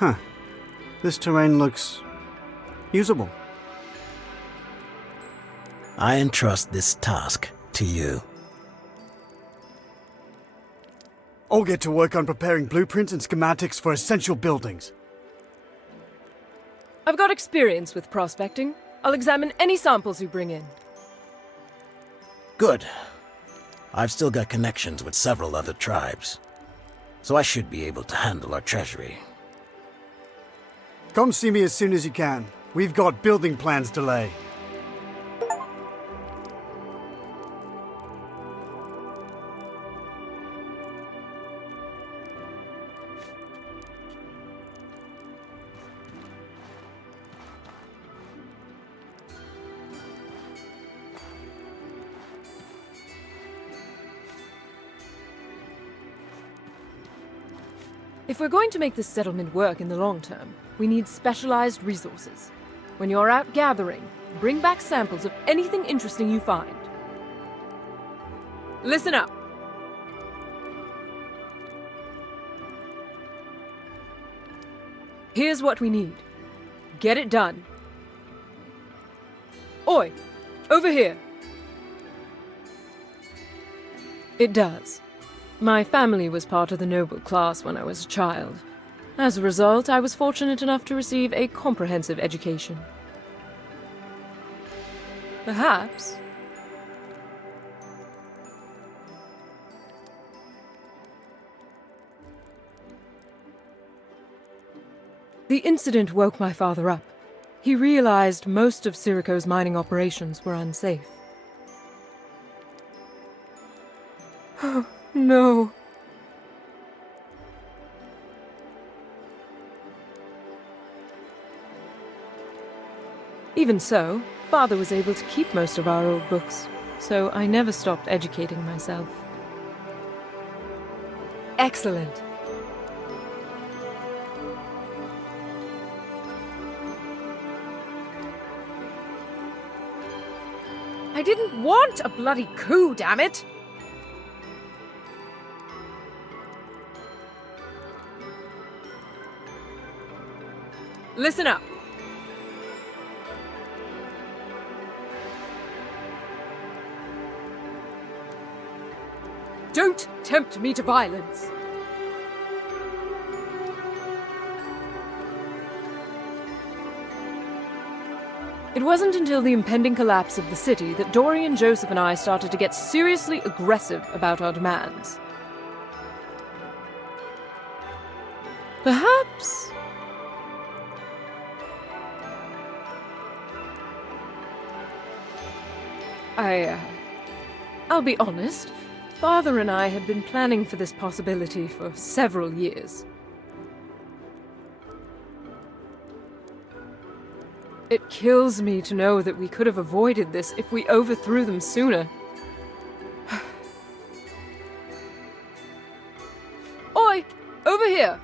Huh. This terrain looks usable. I entrust this task to you. I'll get to work on preparing blueprints and schematics for essential buildings. I've got experience with prospecting. I'll examine any samples you bring in. Good. I've still got connections with several other tribes, so I should be able to handle our treasury. Come see me as soon as you can. We've got building plans to lay. If we're going to make this settlement work in the long term, we need specialized resources. When you're out gathering, bring back samples of anything interesting you find. Listen up. Here's what we need. Get it done. Oi, over here. It does. My family was part of the noble class when I was a child. As a result, I was fortunate enough to receive a comprehensive education. Perhaps the incident woke my father up. He realized most of Sirico's mining operations were unsafe. Oh, no. Even so, Father was able to keep most of our old books, so I never stopped educating myself. Excellent. I didn't want a bloody coup, damn it! Listen up. Don't tempt me to violence. It wasn't until the impending collapse of the city that Dorian, Joseph, and I started to get seriously aggressive about our demands. Perhaps I'll be honest, Father and I had been planning for this possibility for several years. It kills me to know that we could have avoided this if we overthrew them sooner. Oi! Over here!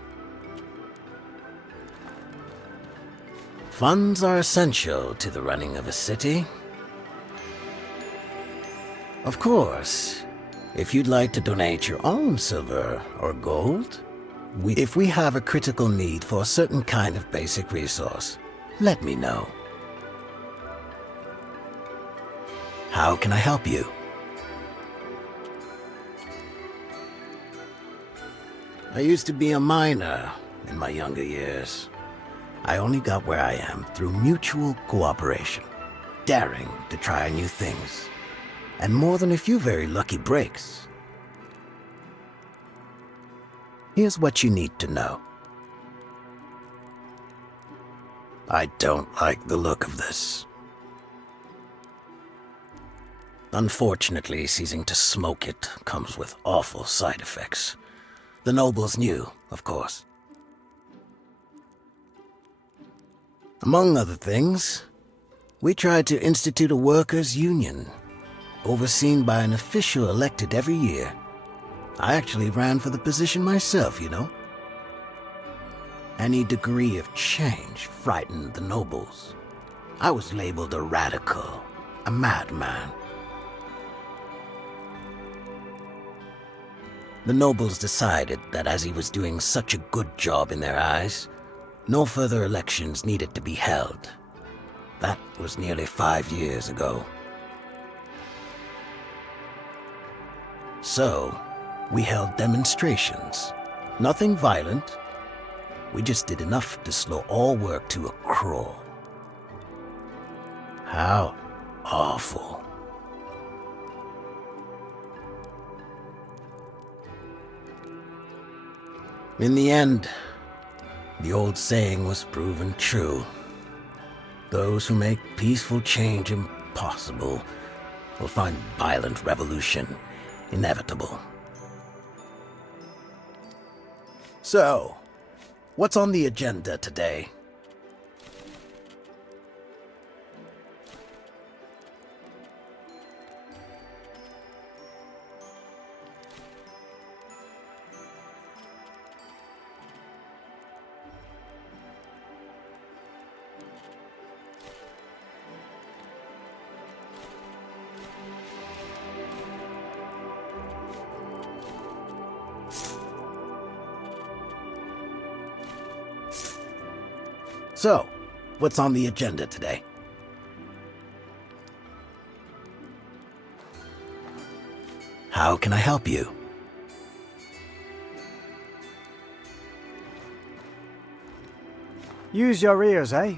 Funds are essential to the running of a city. Of course, if you'd like to donate your own silver or gold, if we have a critical need for a certain kind of basic resource, let me know. How can I help you? I used to be a miner in my younger years. I only got where I am through mutual cooperation, daring to try new things, and more than a few very lucky breaks. Here's what you need to know. I don't like the look of this. Unfortunately, ceasing to smoke it comes with awful side effects. The nobles knew, of course. Among other things, we tried to institute a workers' union, overseen by an official elected every year. I actually ran for the position myself, you know. Any degree of change frightened the nobles. I was labeled a radical, a madman. The nobles decided that as he was doing such a good job in their eyes, No further elections needed to be held. That was nearly 5 years ago. So, we held demonstrations. Nothing violent. We just did enough to slow all work to a crawl. How awful. In the end, the old saying was proven true. Those who make peaceful change impossible will find violent revolution inevitable. So, what's on the agenda today? So, what's on the agenda today? How can I help you? Use your ears, eh?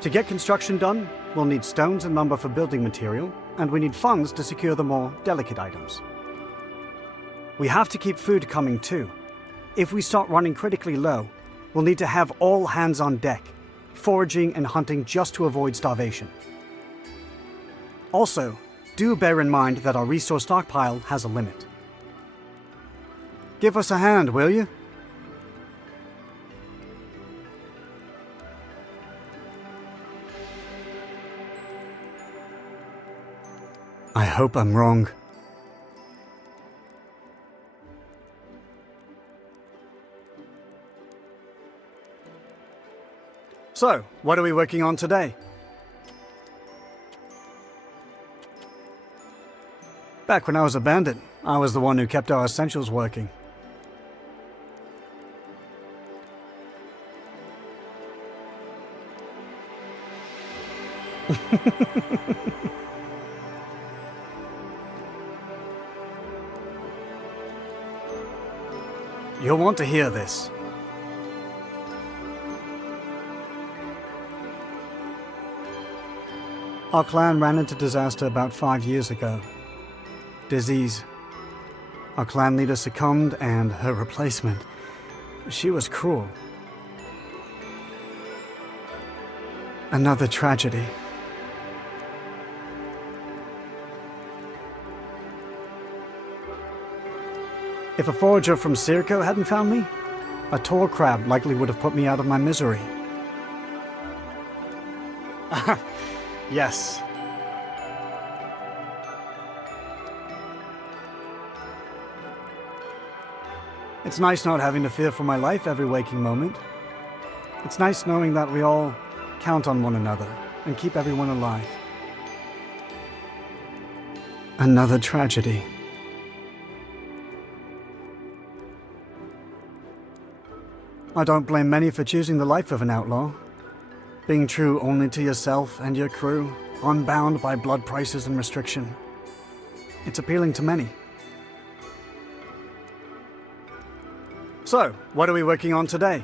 To get construction done, we'll need stones and lumber for building material, and we need funds to secure the more delicate items. We have to keep food coming too. If we start running critically low, we'll need to have all hands on deck, foraging and hunting just to avoid starvation. Also, do bear in mind that our resource stockpile has a limit. Give us a hand, will you? I hope I'm wrong. So, what are we working on today? Back when I was a bandit, I was the one who kept our essentials working. You'll want to hear this. Our clan ran into disaster about 5 years ago. Disease. Our clan leader succumbed, and her replacement. She was cruel. Another tragedy. If a forager from Circo hadn't found me, a tor crab likely would have put me out of my misery. Yes. It's nice not having to fear for my life every waking moment. It's nice knowing that we all count on one another and keep everyone alive. Another tragedy. I don't blame many for choosing the life of an outlaw. Being true only to yourself and your crew, unbound by blood prices and restriction. It's appealing to many. So, what are we working on today?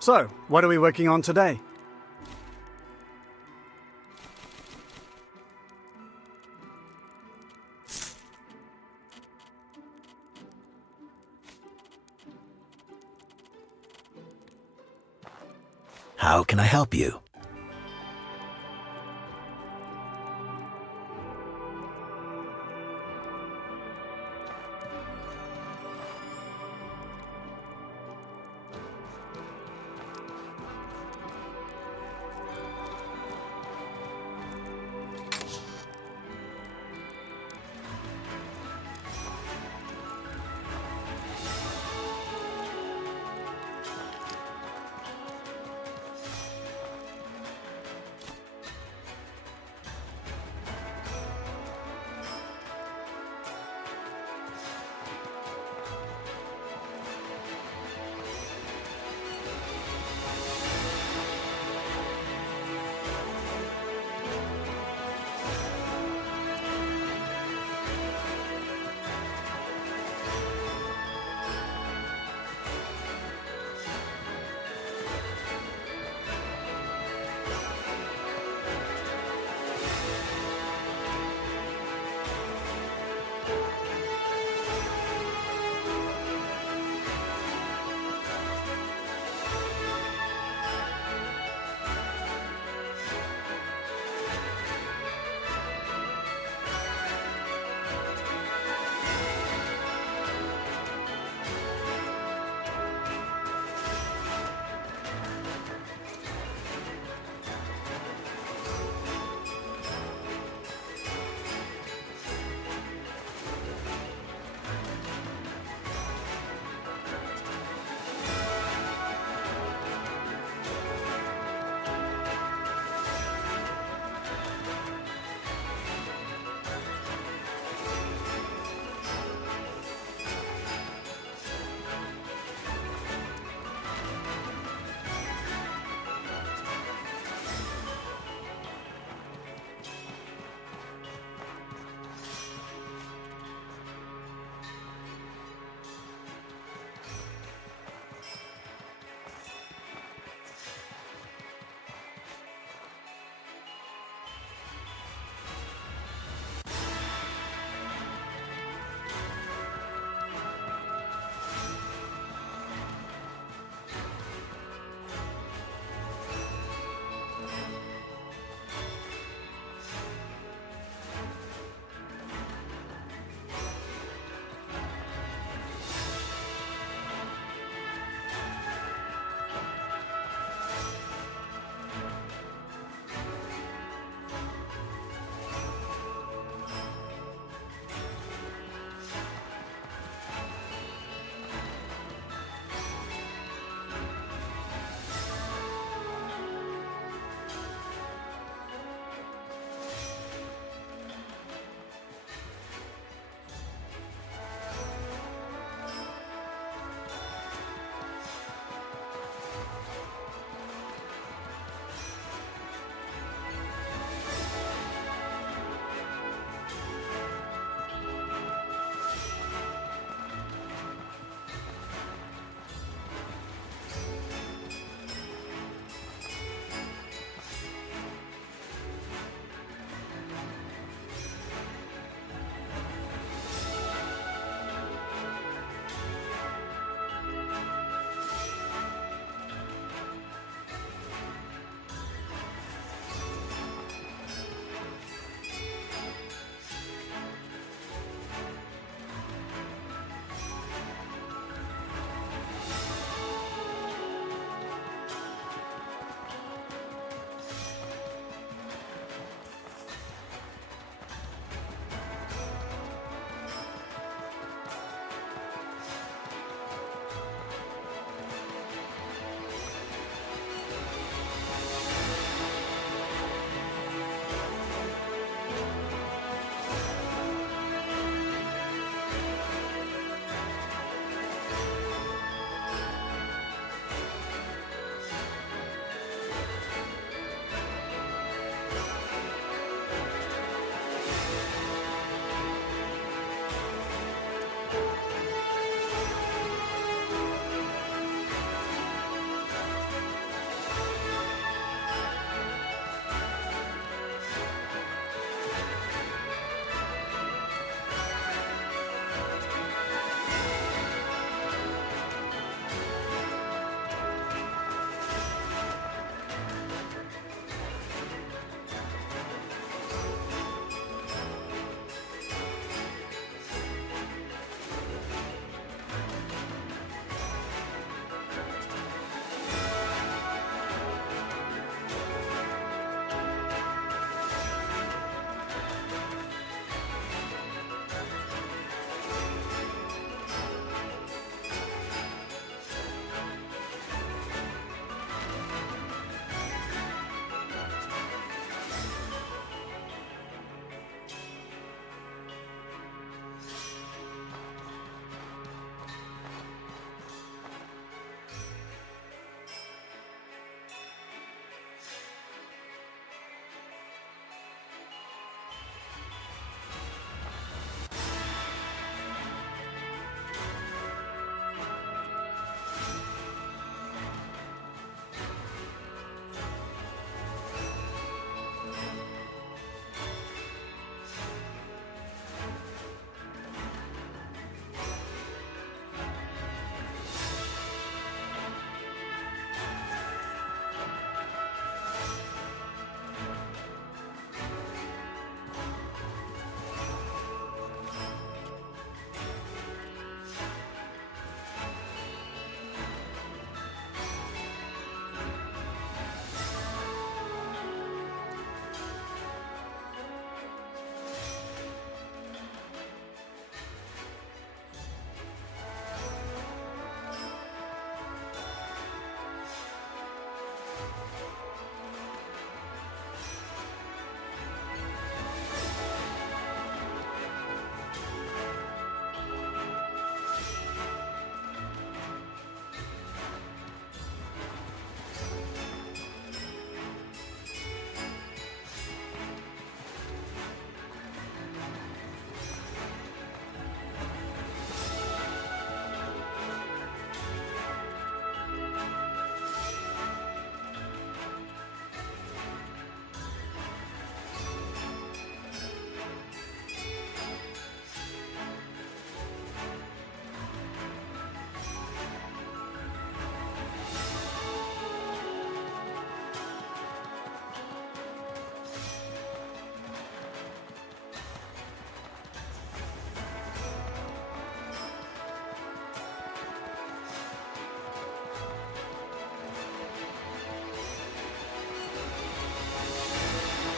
So, what are we working on today? How can I help you?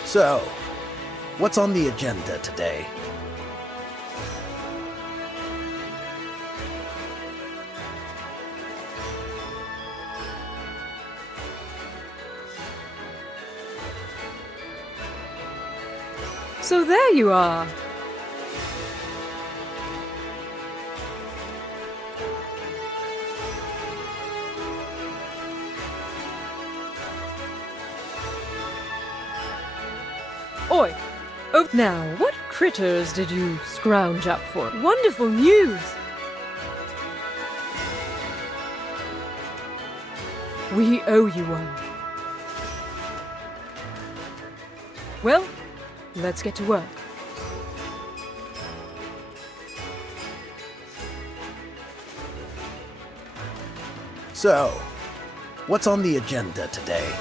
So, what's on the agenda today? So there you are. Oi! Oh, now, what critters did you scrounge up for? Wonderful news! We owe you one. Well, let's get to work. So, what's on the agenda today?